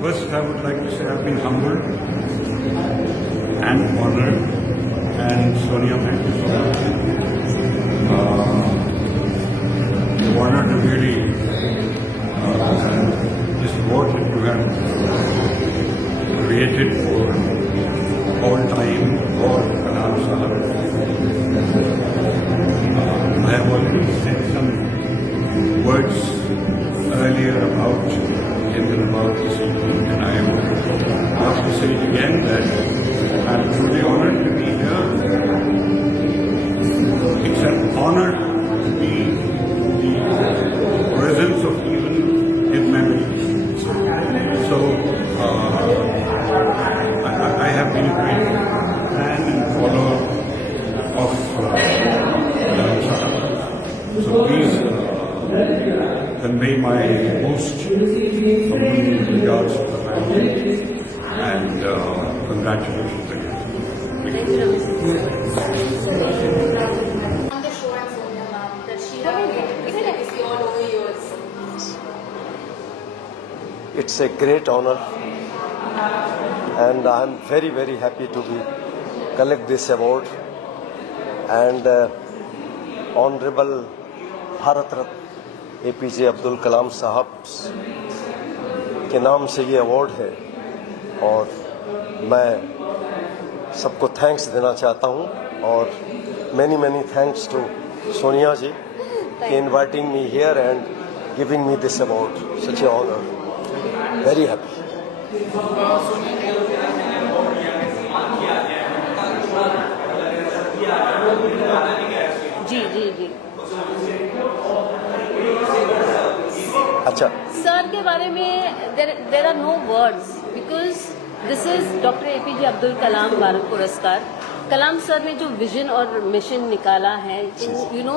First, I would like to say I've been humbled and honored, and Sonia, thank you so much. The honor to really this award that you have created for all time for Kalam Sahab. I have already said some words earlier about him and about this evening, and I have to say it again that I'm truly honored to be here. It's an honor to be in the presence of even his memory. So, I have been a great fan and follower of Kalam Sahab. So please convey my most humble regards to the family and congratulations again. On the show and Sonia ma'am, that she has legacy all over years. It's a great honor, and I'm very, very happy to collect this award. And Honorable Bharat Ratna APJ Abdul Kalam साहब के नाम से ये award है, और मैं सबको thanks देना चाहता हूँ, और many thanks to Sonia ji for inviting me here and giving me this award. Such an honor. Very happy. जी जी जी अच्छा, सर के बारे में there are no words because this is doctor APJ Abdul Kalam Bharat पुरस्कार. कलाम सर ने जो विजन और mission निकाला है, यू नो,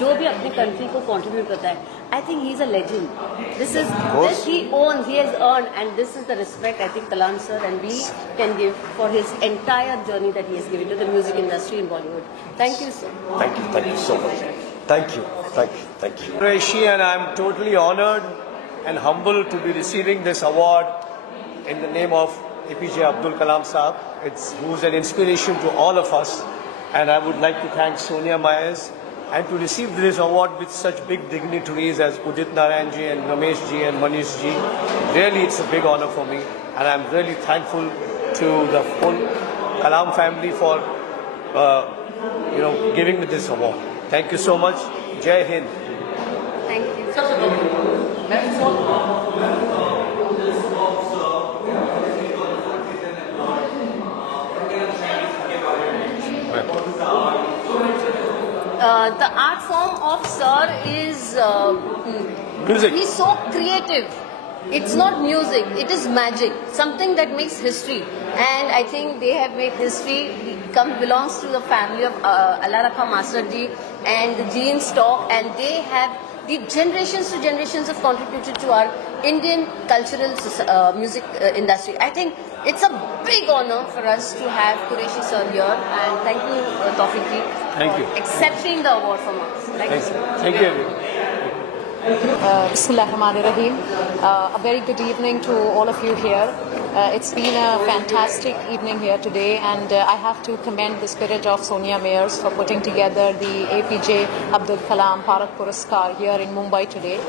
जो भी अपने कंट्री को कंट्रीब्यूट करता है, I think he is a legend. This is this he owns, he has earn, and this is the respect I think Kalam sir and we can give for his entire journey that he has given to the music industry in Bollywood. Thank you sir. thank you so much. Thank you. Rishi, and I'm totally honored and humbled to be receiving this award in the name of APJ Abdul Kalam Sahab. Who's an inspiration to all of us, and I would like to thank Sonia Myers, and to receive this award with such big dignitaries as Udit Narayan ji and Ramesh ji and Manish ji. Really, it's a big honor for me, and I'm really thankful to the whole Kalam family for giving me this award. Thank you so much. Jai Hind. Thank you. The art form of Sir is Music. he's so creative. It's not music, it is magic, something that makes history. And I think they have made history. He belongs to the family of Allah Rakha Master Ji and the Jean Stock, and they have the generations to generations have contributed to our Indian cultural music industry. I think it's a big honor for us to have Qureshi sir here, and thank you Tawfiq ji Thank for you. accepting the award from us. Thank you. Thank you, everyone. Bismillahirrahmanirrahim. A very good evening to all of you here. It's been a fantastic evening here today, and I have to commend the spirit of Sonia Mayers for putting together the APJ Abdul Kalam Bharat Puraskar here in Mumbai today.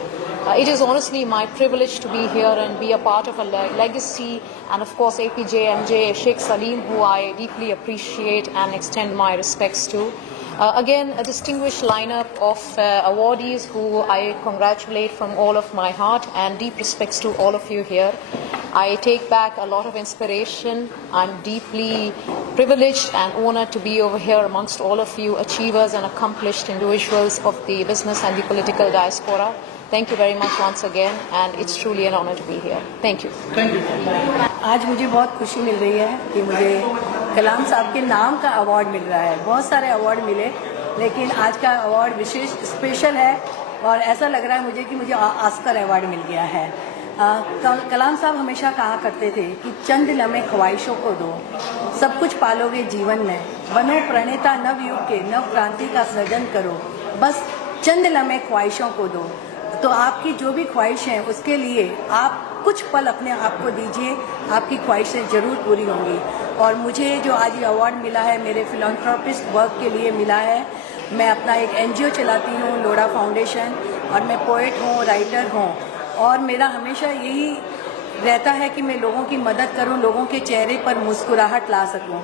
It is honestly my privilege to be here and be a part of a legacy, and of course APJ MJ Sheikh Salim, who I deeply appreciate and extend my respects to. Again, a distinguished lineup of awardees who I congratulate from all of my heart, and deep respects to all of you here. I take back a lot of inspiration. I'm deeply privileged and honored to be over here amongst all of you achievers and accomplished individuals of the business and the political diaspora. Thank you very much once again, and it's truly an honor to be here. Thank you. आज मुझे बहुत खुशी मिल रही है कि मुझे कलाम साहब के नाम का अवार्ड मिल रहा है. बहुत सारे अवार्ड मिले, लेकिन आज का अवार्ड विशेष स्पेशल है, और ऐसा लग रहा है मुझे कि मुझे ऑस्कर अवार्ड मिल गया है. कलाम साहब हमेशा कहा करते थे कि चंद लम्हे ख्वाहिशों को दो, सब कुछ पालोगे जीवन में, बनो प्रणेता नव युग के, नव क्रांति का सृजन करो, बस चंद लम्हे ख्वाहिशों को दो. तो आपकी जो भी ख्वाहिश है उसके लिए आप कुछ पल अपने आप को दीजिए, आपकी ख्वाहिशें ज़रूर पूरी होंगी. और मुझे जो आज ये अवार्ड मिला है मेरे फिलैंथ्रोपिस्ट वर्क के लिए मिला है. मैं अपना एक NGO चलाती हूँ, लोड़ा फाउंडेशन, और मैं पोएट हूँ, राइटर हूँ, और मेरा हमेशा यही रहता है कि मैं लोगों की मदद करूँ, लोगों के चेहरे पर मुस्कुराहट ला सकूँ.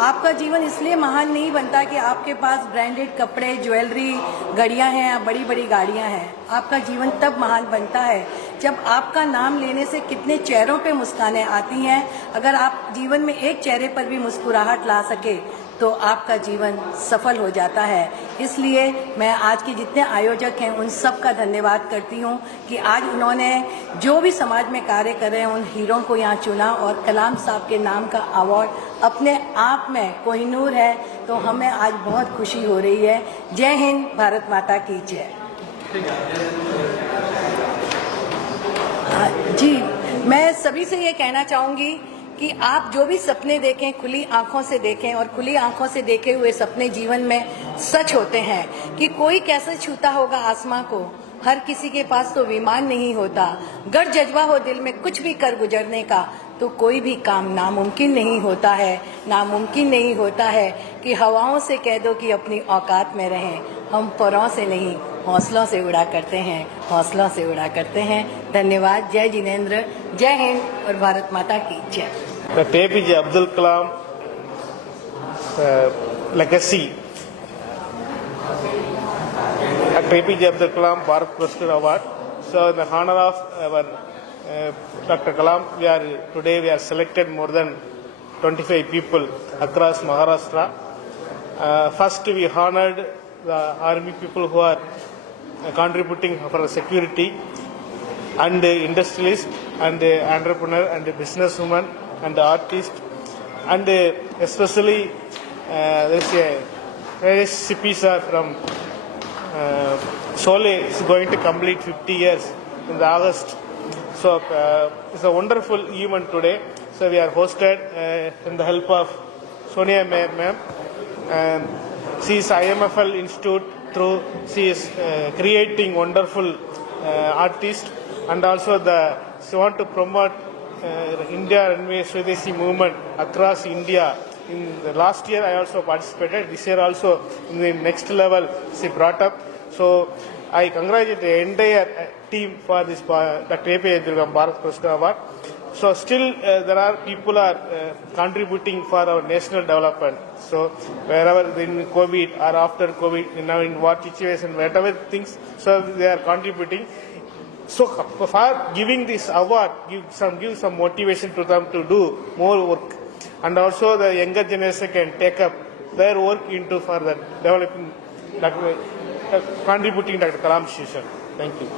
आपका जीवन इसलिए महान नहीं बनता कि आपके पास ब्रांडेड कपड़े, ज्वेलरी, घड़ियां हैं या बड़ी बड़ी गाड़ियां हैं. आपका जीवन तब महान बनता है जब आपका नाम लेने से कितने चेहरों पे मुस्कानें आती हैं। अगर आप जीवन में एक चेहरे पर भी मुस्कुराहट ला सके तो आपका जीवन सफल हो जाता है। इसलिए मैं आज के जितने आयोजक हैं उन सब का धन्यवाद करती हूँ कि आज उन्होंने जो भी समाज में कार्य कर रहे हैं उन हीरों को यहाँ चुना और कलाम साहब के नाम का अवार्ड अपने आप में कोहिनूर है। तो हमें आज बहुत खुशी हो रही है। जय हिंद, भारत माता की जय। जी, मैं सभी से ये कहना चाहूँगी कि आप जो भी सपने देखें खुली आंखों से देखें और खुली आंखों से देखे हुए सपने जीवन में सच होते हैं। कि कोई कैसे छूता होगा आसमां को, हर किसी के पास तो विमान नहीं होता। गर जज्बा हो दिल में कुछ भी कर गुजरने का तो कोई भी काम नामुमकिन नहीं होता है। नामुमकिन नहीं होता है कि हवाओं से कह दो कि अपनी औकात में रहें। हम परों से नहीं हौसलों से उड़ा करते हैं, हौसलों से उड़ा करते हैं। धन्यवाद। जय जिनेंद्र, जय हिंद और भारत माता की जय। Dr. APJ Abdul Kalam legacy. Dr. APJ Abdul Kalam Bharat Puraskar Award. So in the honor of our Dr. Kalam, today we are selected more than 25 people across Maharashtra. First we honored the army people who are contributing for security, and industrialist and entrepreneur and businesswoman and artist, and especially there's a CP sir from Sole is going to complete 50 years in the August. So it's a wonderful event today. So we are hosted in the help of Sonia ma'am. She is IMFL Institute through she is creating wonderful artists, and also she want to promote India Runway Swadeshi movement across India. In the last year I also participated. This year also in the next level she brought up. So I congratulate the entire team for this Dr. APJ Abdul Kalam Bharat Puraskar Award. So still there are people are contributing for our national development. So wherever in COVID or after COVID, now in war situation, whatever things, so they are contributing. So for giving this award, give some motivation to them to do more work, and also the younger generation can take up their work into further developing, contributing Dr. Kalam's vision. Thank you.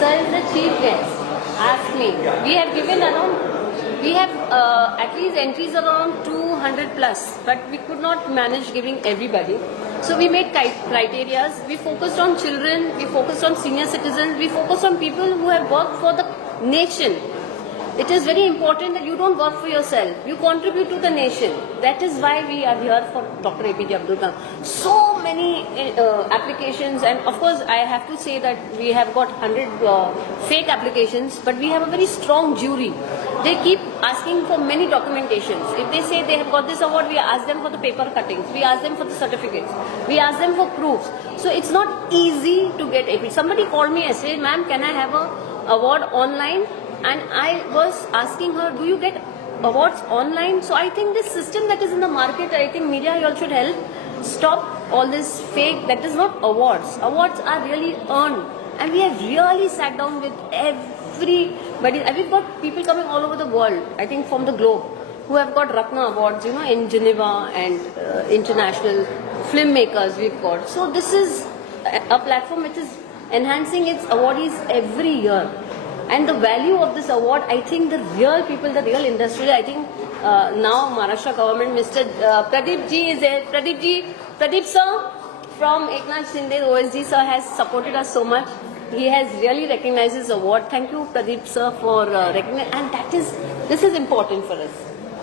Sir is the chief guest. Ask me. We have given around. We have at least entries around 200 plus, but we could not manage giving everybody. So we made criteria. We focused on children, we focused on senior citizens, we focused on people who have worked for the nation. It is very important that you don't work for yourself. You contribute to the nation. That is why we are here for Dr. APJ Abdul Kalam. So many applications, and of course I have to say that we have got 100 fake applications, but we have a very strong jury. They keep asking for many documentations. If they say they have got this award, we ask them for the paper cuttings, we ask them for the certificates, we ask them for proofs. So it's not easy to get APJ. Somebody called me and said, ma'am, can I have a award online? And I was asking her, do you get awards online? So I think this system that is in the market, I think media you all should help stop all this fake. That is not awards. Awards are really earned. And we have really sat down with everybody. And we've got people coming all over the world, I think from the globe, who have got Ratna Awards, in Geneva and international filmmakers we've got. So this is a platform which is enhancing its awardees every year. And the value of this award, I think the real people, the real industry, I think now Maharashtra government, Mr. Pradeep ji is there. Pradeep sir from Eknath Shinde, OSD sir has supported us so much. He has really recognized this award. Thank you Pradeep sir for recognizing, and this is important for us.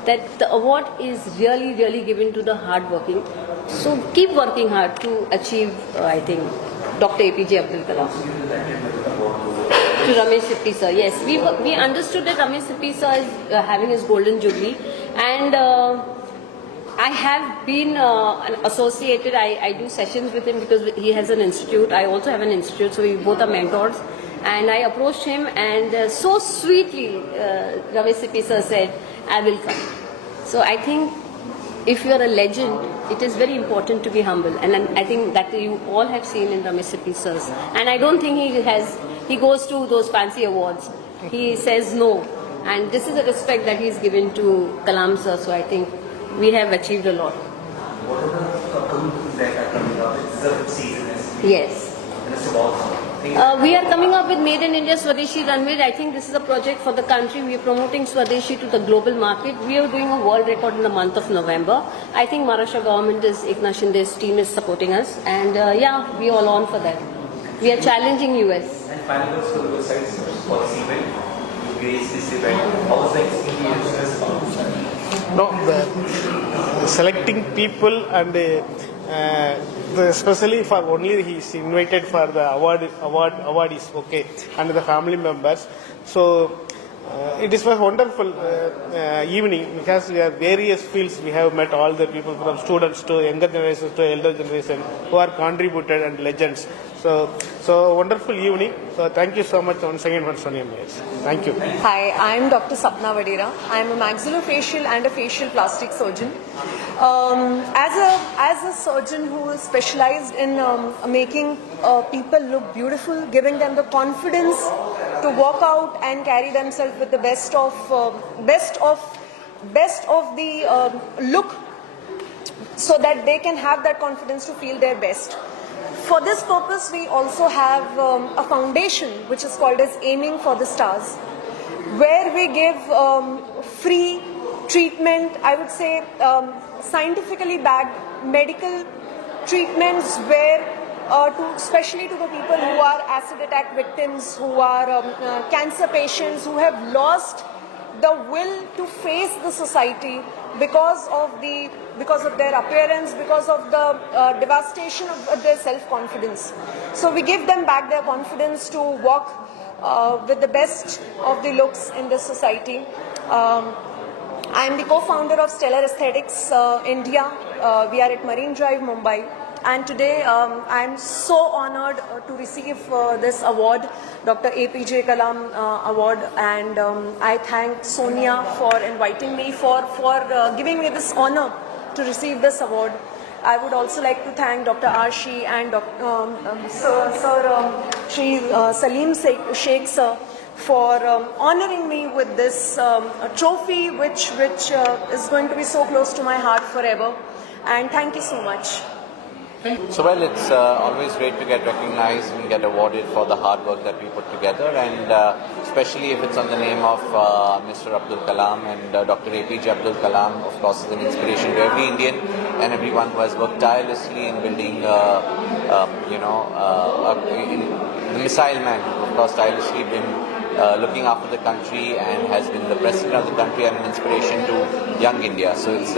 That the award is really, really given to the hardworking. So keep working hard to achieve, I think, Dr. APJ Abdul Kalam. To Ramesh Sippy sir, yes. We understood that Ramesh Sippy sir is having his golden jubilee, and I have been associated. I do sessions with him because he has an institute. I also have an institute, so we both are mentors. And I approached him, and so sweetly Ramesh Sippy sir said, "I will come." So I think if you are a legend, it is very important to be humble, and I think that you all have seen in Ramesh Sippy sir's. And I don't think he goes to those fancy awards. He says no, and this is a respect that he is given to Kalam sir. So I think we have achieved a lot. Yes. We are coming up with Made in India Swadeshi Runway. I think this is a project for the country. We are promoting Swadeshi to the global market. We are doing a world record in the month of November. I think Maharashtra government Eknath Shinde's team is supporting us, and yeah, we are all on for that. We are challenging US. And finally, so your sides for this event, you grace this event. How was the experience? No, selecting people and especially for only he is invited for the award is okay, and the family members. So it is a wonderful evening because we have various fields. We have met all the people from students to younger generations to elder generation who are contributed and legends. So wonderful evening. So thank you so much once again for Sonia Mayers. Thank you. Hi, I am Dr. Sapna Vadera. I am a maxillofacial and a facial plastic surgeon. As a surgeon who is specialized in making people look beautiful, giving them the confidence to walk out and carry themselves with the best of the look, so that they can have that confidence to feel their best. For this purpose, we also have a foundation which is called as Aiming for the Stars, where we give free treatment, I would say scientifically backed medical treatments, where especially to the people who are acid attack victims, who are cancer patients, who have lost the will to face the society because of their appearance, because of the devastation of their self-confidence. So we give them back their confidence to walk with the best of the looks in this society. I am the co-founder of Stellar Aesthetics India. We are at Marine Drive, Mumbai. And today I am so honored to receive this award, Dr. APJ Kalam Award, and I thank Sonia for inviting me, for giving me this honor to receive this award. I would also like to thank Dr. Arshi and Shri Salim Sheikh sir for honoring me with this trophy, which is going to be so close to my heart forever. And thank you so much. So well, it's always great to get recognized and get awarded for the hard work that we put together, and especially if it's on the name of Mr. Abdul Kalam and Dr. APJ Abdul Kalam, of course, is an inspiration to every Indian and everyone who has worked tirelessly in building, the missile man, who of course tirelessly been looking after the country and has been the president of the country and an inspiration to young India. So it's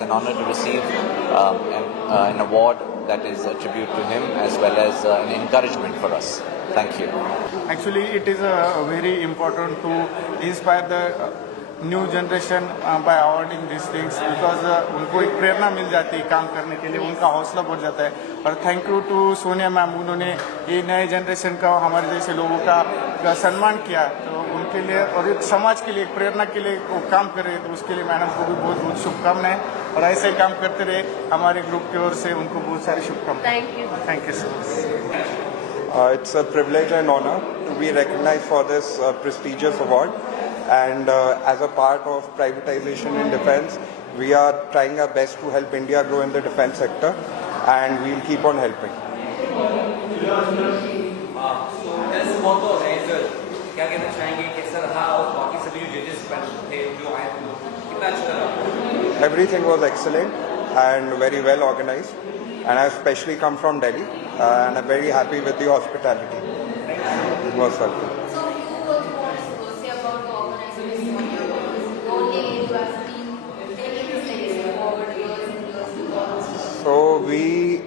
an honor to receive an award that is a tribute to him, as well as an encouragement for us. Thank you. Actually, it is very important to inspire the new generation by awarding these things, because उनको एक प्रेरणा मिल जाती है काम करने के लिए, उनका हौसला बढ़ जाता है. और thank you to Sonia ma'am, उन्होंने ये नए जनरेशन का, हमारे जैसे लोगों का सम्मान किया, तो उनके लिए और एक समाज के लिए, एक प्रेरणा के लिए वो काम कर रहे हैं, तो उसके लिए मैडम को भी बहुत बहुत शुभकामनाएं, और ऐसे ही काम करते रहे. हमारे ग्रुप की ओर से उनको बहुत सारी शुभकामनाएं. Thank you so much. It's a privilege and honor to be recognized for this prestigious award. And as a part of privatization in defense, we are trying our best to help India grow in the defense sector, and we'll keep on helping. Everything was excellent and very well organized, and I especially come from Delhi, and I'm very happy with the hospitality. Most welcome. So we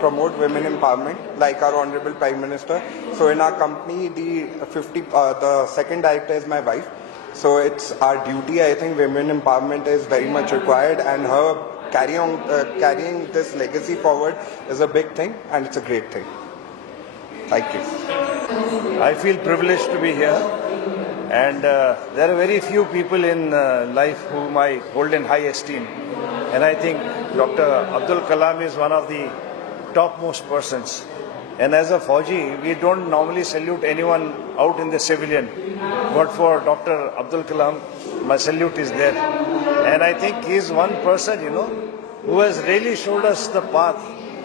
promote women empowerment, like our Honorable Prime Minister. So in our company, the second director is my wife. So it's our duty. I think women empowerment is very much required, and her carrying this legacy forward is a big thing, and it's a great thing. Thank you. I feel privileged to be here, and there are very few people in life whom I hold in high esteem. And I think Dr. Abdul Kalam is one of the topmost persons. And as a Fauji, we don't normally salute anyone out in the civilian. But for Dr. Abdul Kalam, my salute is there. And I think he is one person, who has really showed us the path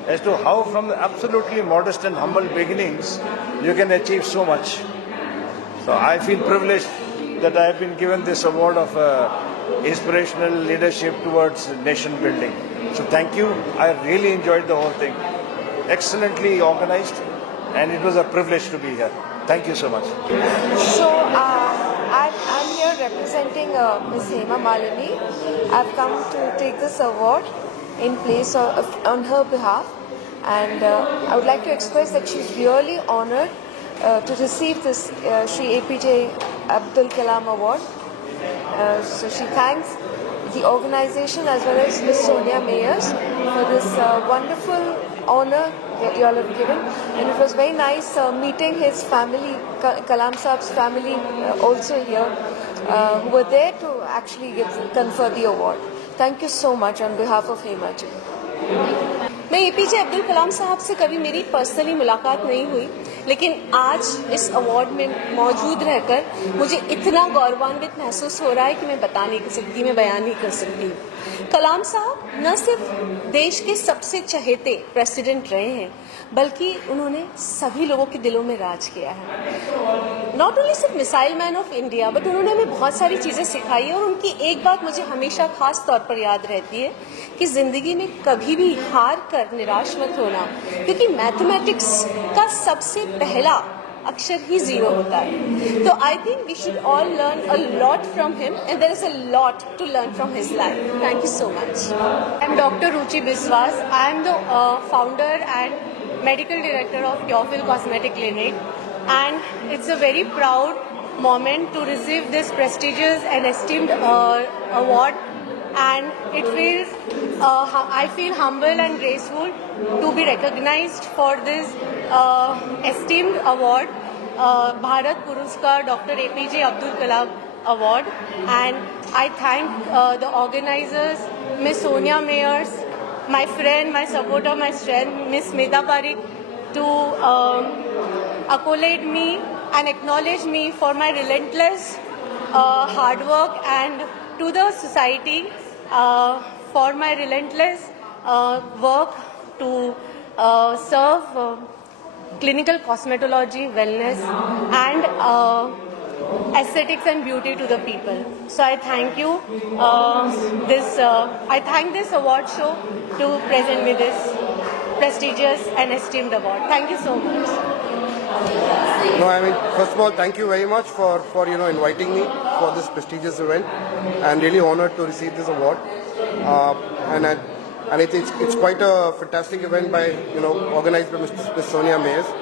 as to how from the absolutely modest and humble beginnings, you can achieve so much. So I feel privileged that I have been given this award of inspirational leadership towards nation building. So thank you. I really enjoyed the whole thing. Excellently organized, and it was a privilege to be here. Thank you so much. So I'm here representing Ms. Hema Malini. I've come to take this award in place on her behalf, and I would like to express that she's really honored to receive this Shri APJ Abdul Kalam Award. So she thanks the organization as well as Ms. Sonia Mayers for this wonderful honor that you all have given, and it was very nice meeting his family, Kalam Saab's family also here, who were there to actually confer the award. Thank you so much on behalf of Hema ji. मैं APJ Abdul कलाम साहब से कभी मेरी personally मुलाकात नहीं हुई, लेकिन आज इस अवार्ड में मौजूद रहकर मुझे इतना गौरवान्वित महसूस हो रहा है कि मैं बता नहीं सकती, मैं बयान नहीं कर सकती। कलाम साहब न सिर्फ देश के सबसे चहेते प्रेसिडेंट रहे हैं, बल्कि उन्होंने सभी लोगों के दिलों में राज किया है। नॉट ओनली सिर्फ missile man of India, but उन्होंने हमें बहुत सारी चीज़ें सिखाई है, और उनकी एक बात मुझे हमेशा खास तौर पर याद रहती है कि ज़िंदगी में कभी भी हार कर निराश मत होना, क्योंकि मैथमेटिक्स का सबसे पहला अक्षर ही जीरो होता है। तो I think we should all learn a lot from him, and there is a lot to learn from his life. Thank you so much. I am doctor Ruchi Biswas. I am the founder and medical director of Purefil Cosmetic Clinic, and it's a very proud moment to receive this prestigious and esteemed award, and it feels I feel humble and graceful to be recognized for this esteemed award, Bharat Puraskar Dr. APJ Abdul Kalam Award, and I thank the organizers, Ms. Sonia Mayers, my friend, my supporter, my strength, Ms. Smita Parikh, to accolade me and acknowledge me for my relentless hard work, and to the society for my relentless work to serve clinical cosmetology, wellness, and aesthetics and beauty to the people. So I thank you. I thank this award show to present me this prestigious and esteemed award. Thank you so much. No, I mean, first of all, thank you very much for inviting me for this prestigious event. I'm really honored to receive this award, and it's quite a fantastic event by organized by Ms. Sonia Mayers.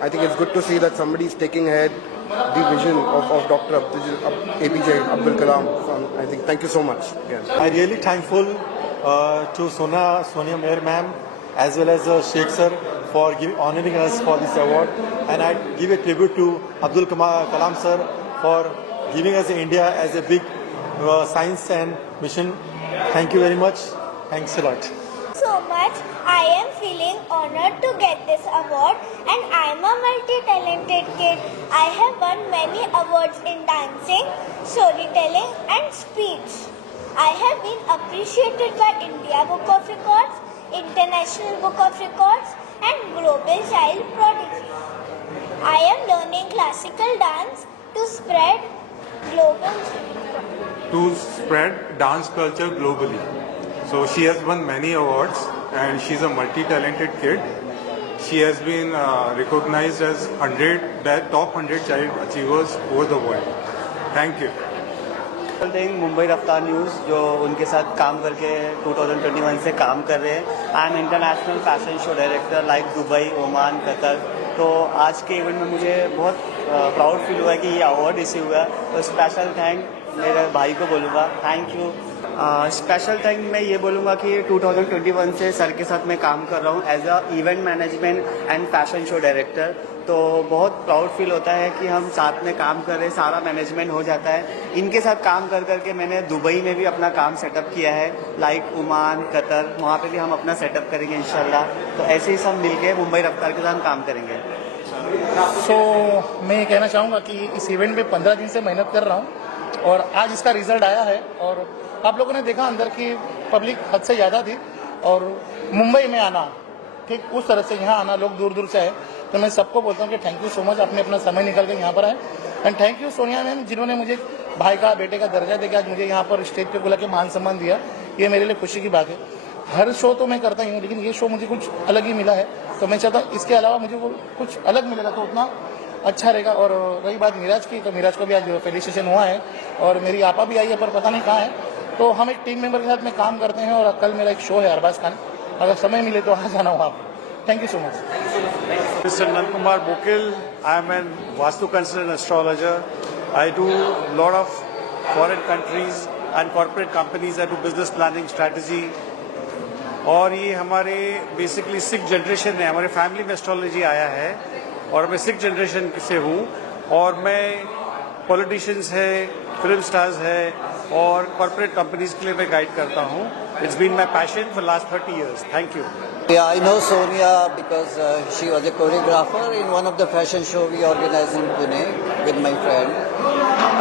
I think it's good to see that somebody is taking ahead the vision of Dr. APJ Abdul Kalam. I think thank you so much. Yeah. I'm really thankful to Sonia Mayer ma'am as well as Sheikh sir for honoring us for this award, and I give a tribute to Abdul Kalam sir for giving us India as a big science and mission. Thank you very much. Thanks a lot. So much. I am feeling honored to get this award, and I am a multi-talented kid. I have won many awards in dancing, storytelling and speech. I have been appreciated by India Book of Records, International Book of Records and Global Child Prodigy. I am learning classical dance to spread dance culture globally. So she has won many awards, and she's a multi-talented kid. She has been recognized as top 100 child achievers over the world. Thank you. Mumbai रफ्तार news जो उनके साथ काम करके 2021 से काम कर रहे हैं। I am international fashion show director like Dubai, Oman, Qatar. तो आज के इवेंट में मुझे बहुत प्राउड फील हुआ कि ये अवार्ड रिसीव हुआ, तो स्पेशल थैंक मेरे भाई को बोलूँगा, थैंक यू। स्पेशल थैंक मैं ये बोलूँगा कि 2021 से सर के साथ मैं काम कर रहा हूँ as a event management and fashion show director. तो बहुत प्राउड फील होता है कि हम साथ में काम कर रहे हैं, सारा मैनेजमेंट हो जाता है। इनके साथ काम कर करके मैंने दुबई में भी अपना काम सेटअप किया है, लाइक ओमान, कतर, वहाँ पे भी हम अपना सेटअप करेंगे इंशाल्लाह। तो ऐसे ही सब मिलके मुंबई रफ्तार के साथ हम काम करेंगे। मैं ये कहना चाहूँगा कि इस इवेंट में 15 दिन से मेहनत कर रहा हूँ और आज इसका रिजल्ट आया है। और आप लोगों ने देखा अंदर की पब्लिक हद से ज़्यादा थी और मुंबई में आना, ठीक उस तरह से यहाँ आना, लोग दूर दूर से आए। तो मैं सबको बोलता हूँ कि थैंक यू सो मच, आपने अपना समय निकाल कर यहाँ पर आए। And thank you Sonia ma'am, जिन्होंने मुझे भाई का, बेटे का दर्जा देकर आज मुझे यहाँ पर स्टेज पे बुला के मान सम्मान दिया। ये मेरे लिए खुशी की बात है। हर शो तो मैं करता ही हूँ, लेकिन ये शो मुझे कुछ अलग ही मिला है। तो मैं चाहता हूँ इसके अलावा मुझे वो कुछ अलग मिलेगा तो उतना अच्छा रहेगा। और रही बात मीराज की, तो मीराज को भी आज फेलिसिटेशन हुआ है और मेरी आपा भी आई है, पर पता नहीं कहाँ है। तो हम एक टीम मेंबर के साथ में काम करते हैं और कल मेरा एक शो है अरबाज खान, अगर समय मिले तो आ जाना वहाँ पर। Thank you so much. Mr. Nankumar Bokil, I am an Vastu consultant astrologer. I do a lot of foreign countries and corporate companies that do business planning, strategy. और ये हमारे बेसिकली 6th जनरेशन है, हमारे family में astrology आया है और मैं 6th जनरेशन से हूँ। और मैं पॉलिटिशियंस है, फिल्म स्टार्स है और कॉर्पोरेट कंपनीज के लिए मैं गाइड करता हूँ। It's been my passion for last 30 years. Thank you. Yeah, I know Sonia because she was a choreographer in one of the fashion show we organized in Pune with my friend.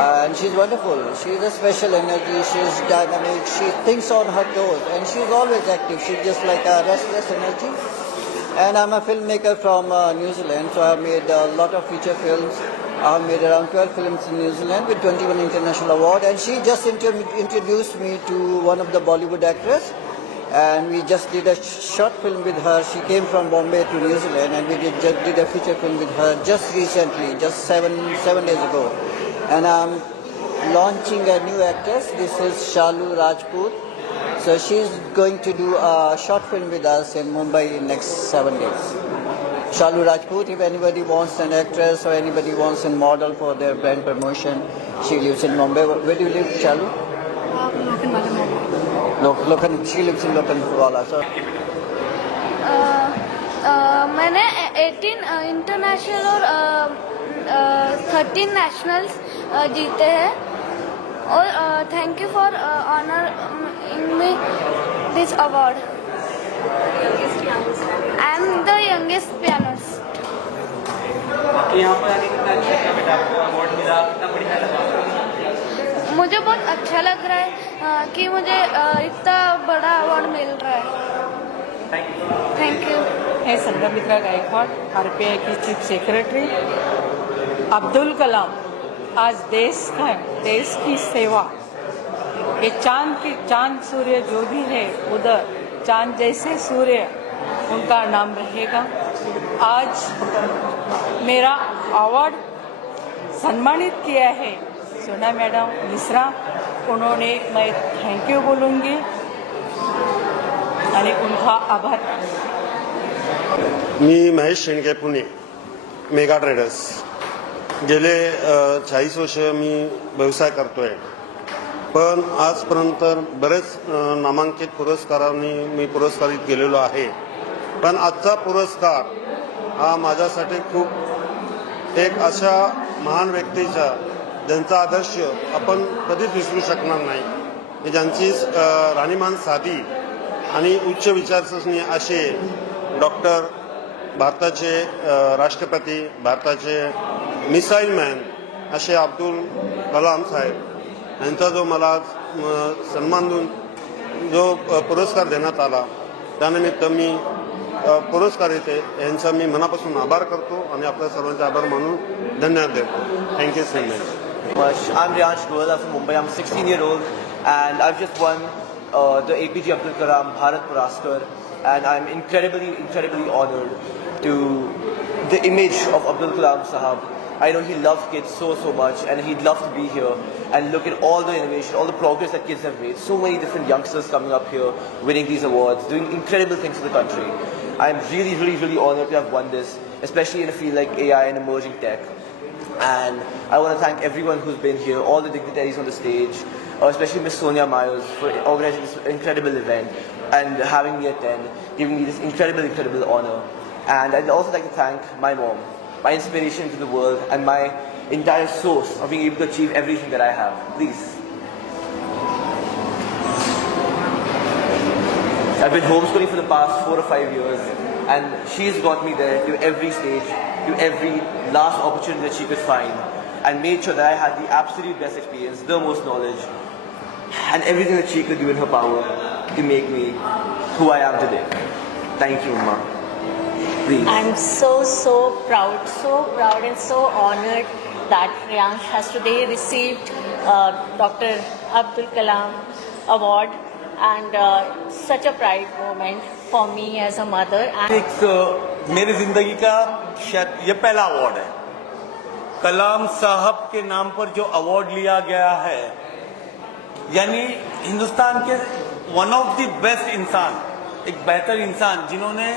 And she's wonderful. She's a special energy. She's dynamic. She thinks on her toes and she's always active. She's just like a restless energy. And I'm a filmmaker from New Zealand, so I've made a lot of feature films. I've made around 12 films in New Zealand with 21 international awards. And she just introduced me to one of the Bollywood actors. And we just did a short film with her. She came from Bombay to New Zealand, and we just did a feature film with her just recently, just seven days ago. And I'm launching a new actress. This is Shalu Rajput. So she's going to do a short film with us in Mumbai in next 7 days. Shalu Rajput, if anybody wants an actress or anybody wants a model for their brand promotion, she lives in Mumbai. Where do you live, Shalu? She lives in Lokhandwala. So. मैंने 18 international और 13 nationals जीते हैं और thank you for honouring me this award. I am the youngest pianist. मुझे बहुत अच्छा लग रहा है कि मुझे इतना बड़ा अवार्ड मिल रहा है। Thank you. मैं संघमित्रा गायकवाड़, आरपीआई की चीफ सेक्रेटरी। अब्दुल कलाम आज देश की सेवा, ये चांद सूर्य जो भी है उधर चांद जैसे सूर्य उनका नाम रहेगा। आज मेरा अवार्ड सम्मानित किया है सोना मैडम मिश्रा, उन्होंने मैं थैंक यू बोलूँगी आणि उनका आभार। मी महेश शेंडके, पुणे, मेगा ट्रेडर्स। गेले 40 वर्ष मी व्यवसाय करतोय, पण आजपर्यंत बरेच नामांकित पुरस्कारांनी मी पुरस्कारित केलेलो आहे। पण आजचा पुरस्कार हा माझ्यासाठी खूप एक अशा महान व्यक्तीच्या ज्यांचा आदर्श आपण कधीच विसरू शकणार नाही, ज्यांची राहणीमान साधी आणि उच्च विचारसरणी असे डॉक्टर, भारताचे राष्ट्रपती, भारताचे मिसाईल मॅन असे अब्दुल कलाम साहेब यांचा जो मला सन्मान देऊन जो पुरस्कार देण्यात आला, त्यानिमित्त मी पुरस्कारिते यांचा मी मनापासून आभार करतो आणि आपल्या सर्वांचे आभार मानून धन्यवाद देतो। Thank you so much. I'm Riyansh Goel. I'm from Mumbai. I'm a 16-year-old and I've just won the APJ Abdul Kalam Bharat Puraskar, and I'm incredibly honored to the image of Abdul Kalam Sahab. I know he loved kids so much, and he'd love to be here and look at all the innovation, all the progress that kids have made. So many different youngsters coming up here, winning these awards, doing incredible things for the country. I'm really honored to have won this, especially in a field like AI and emerging tech. And I want to thank everyone who's been here, all the dignitaries on the stage, especially Miss Sonia Myers for organizing this incredible event and having me attend, giving me this incredible honor. And I'd also like to thank my mom, my inspiration to the world, and my entire source of being able to achieve everything that I have. Please. I've been homeschooling for the past 4 or 5 years, and she's got me there to every stage, to every last opportunity that she could find, and made sure that I had the absolute best experience, the most knowledge, and everything that she could do in her power to make me who I am today. Thank you, Ma. Please. I'm so proud and so honored that Priyansh has today received Dr. Abdul Kalam Award, and such a pride moment for me as a mother. एक मेरी जिंदगी का शायद ये पहला award है। कलाम साहब के नाम पर जो अवार्ड लिया गया है, यानी हिंदुस्तान के वन ऑफ द बेस्ट इंसान, एक बेहतर इंसान जिन्होंने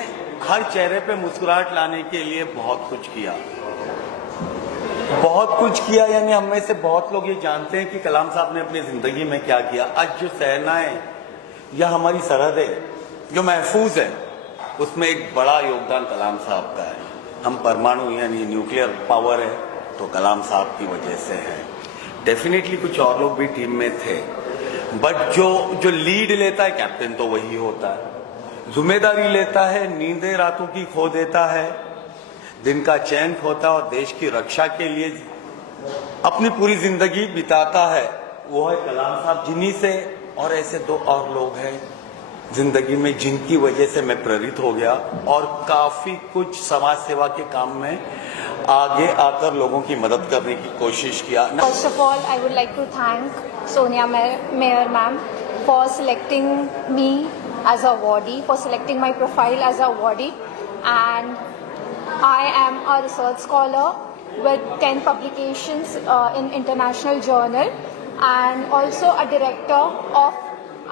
हर चेहरे पे मुस्कुराहट लाने के लिए बहुत कुछ किया, यानी हम में से बहुत लोग ये जानते हैं कि कलाम साहब ने अपनी जिंदगी में क्या किया। आज जो सेनाएं या हमारी सरहदें जो महफूज है, उसमें एक बड़ा योगदान कलाम साहब का है। हम परमाणु यानी न्यूक्लियर पावर है तो कलाम साहब की वजह से है। डेफिनेटली कुछ और लोग भी टीम में थे, बट जो लीड लेता है कैप्टन तो वही होता है, जिम्मेदारी लेता है, नींदें रातों की खो देता है, दिन का चैन खोता है और देश की रक्षा के लिए अपनी पूरी जिंदगी बिताता है, वो है कलाम साहब। जिन्हीं से और ऐसे 2 और लोग हैं जिंदगी में जिनकी वजह से मैं प्रेरित हो गया और काफी कुछ समाज सेवा के काम में आगे आकर लोगों की मदद करने की कोशिश किया। First of all, I would like to thank Sonia Mayor ma'am for selecting me as a awardee, for selecting my profile as a awardee, and I am a research scholar with 10 publications in international journal, and also a director of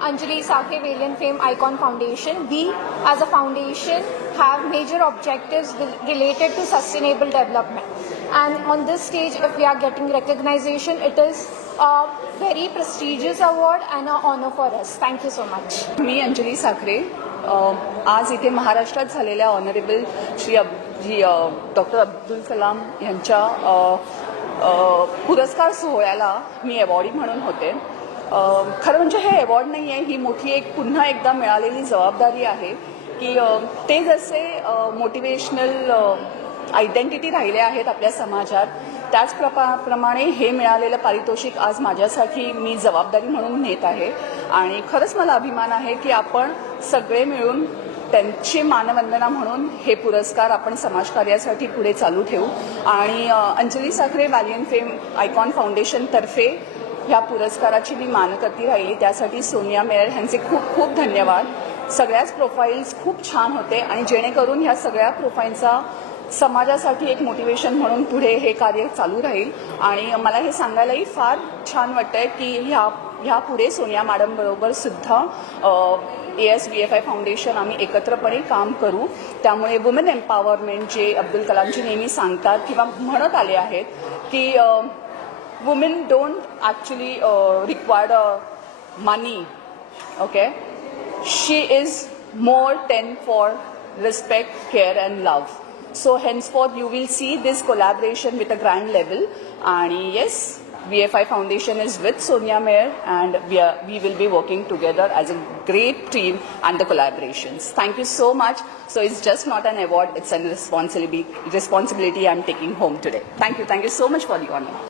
Anjali Sakhe Valiant Fame Icon Foundation. We as a foundation have major objectives related to sustainable development, and on this stage if we are getting recognition, it is a very prestigious award and an honor for us. Thank you so much. मी अंजली साखरे आज इथे महाराष्ट्रात झालेल्या honourable Shri doctor Abdul Kalam यांच्या पुरस्कार सोहळ्याला मी awardee म्हणून होते। खरं म्हणजे हे अवॉर्ड नाही आहे, ही मोठी एक पुन्हा एकदा मिळालेली जबाबदारी आहे की ते जसे मोटिवेशनल आयडेंटिटी राहिले आहेत आपल्या समाजात, त्याचप्रमाणे हे मिळालेलं पारितोषिक आज माझ्यासाठी मी जबाबदारी म्हणून नेत आहे। आणि खरंच मला अभिमान आहे की आपण सगळे मिळून त्यांची मानवंदना म्हणून हे पुरस्कार आपण समाजकार्यासाठी पुढे चालू ठेवू। आणि Anjali Sakhare valiant fame icon foundation तर्फे ह्या पुरस्काराची मी मानकर्ती राहिली, त्यासाठी सोनिया मेयर यांचे खूप खूप धन्यवाद। सगळ्याच प्रोफाईल्स खूप छान होते आणि जेणेकरून ह्या सगळ्या प्रोफाईलचा समाजासाठी एक मोटिवेशन म्हणून पुढे हे कार्य चालू राहील। आणि मला हे सांगायलाही फार छान वाटतंय की ह्या पुढे सोनिया मॅडम बरोबर सुद्धा ASVFI फाउंडेशन आम्ही एकत्रपणे काम करू। त्यामुळे वुमेन एम्पॉवरमेंट जे अब्दुल कलामजी नेहमी सांगतात किंवा म्हणत आले आहेत की women don't actually required money, okay, she is more than for respect, care and love. So henceforth you will see this collaboration with a grand level, and yes, VFI Foundation is with Sonia Mayor, and we will be working together as a great team and the collaborations. Thank you so much. So it's just not an award, it's a responsibility I'm taking home today. Thank you so much for the honor.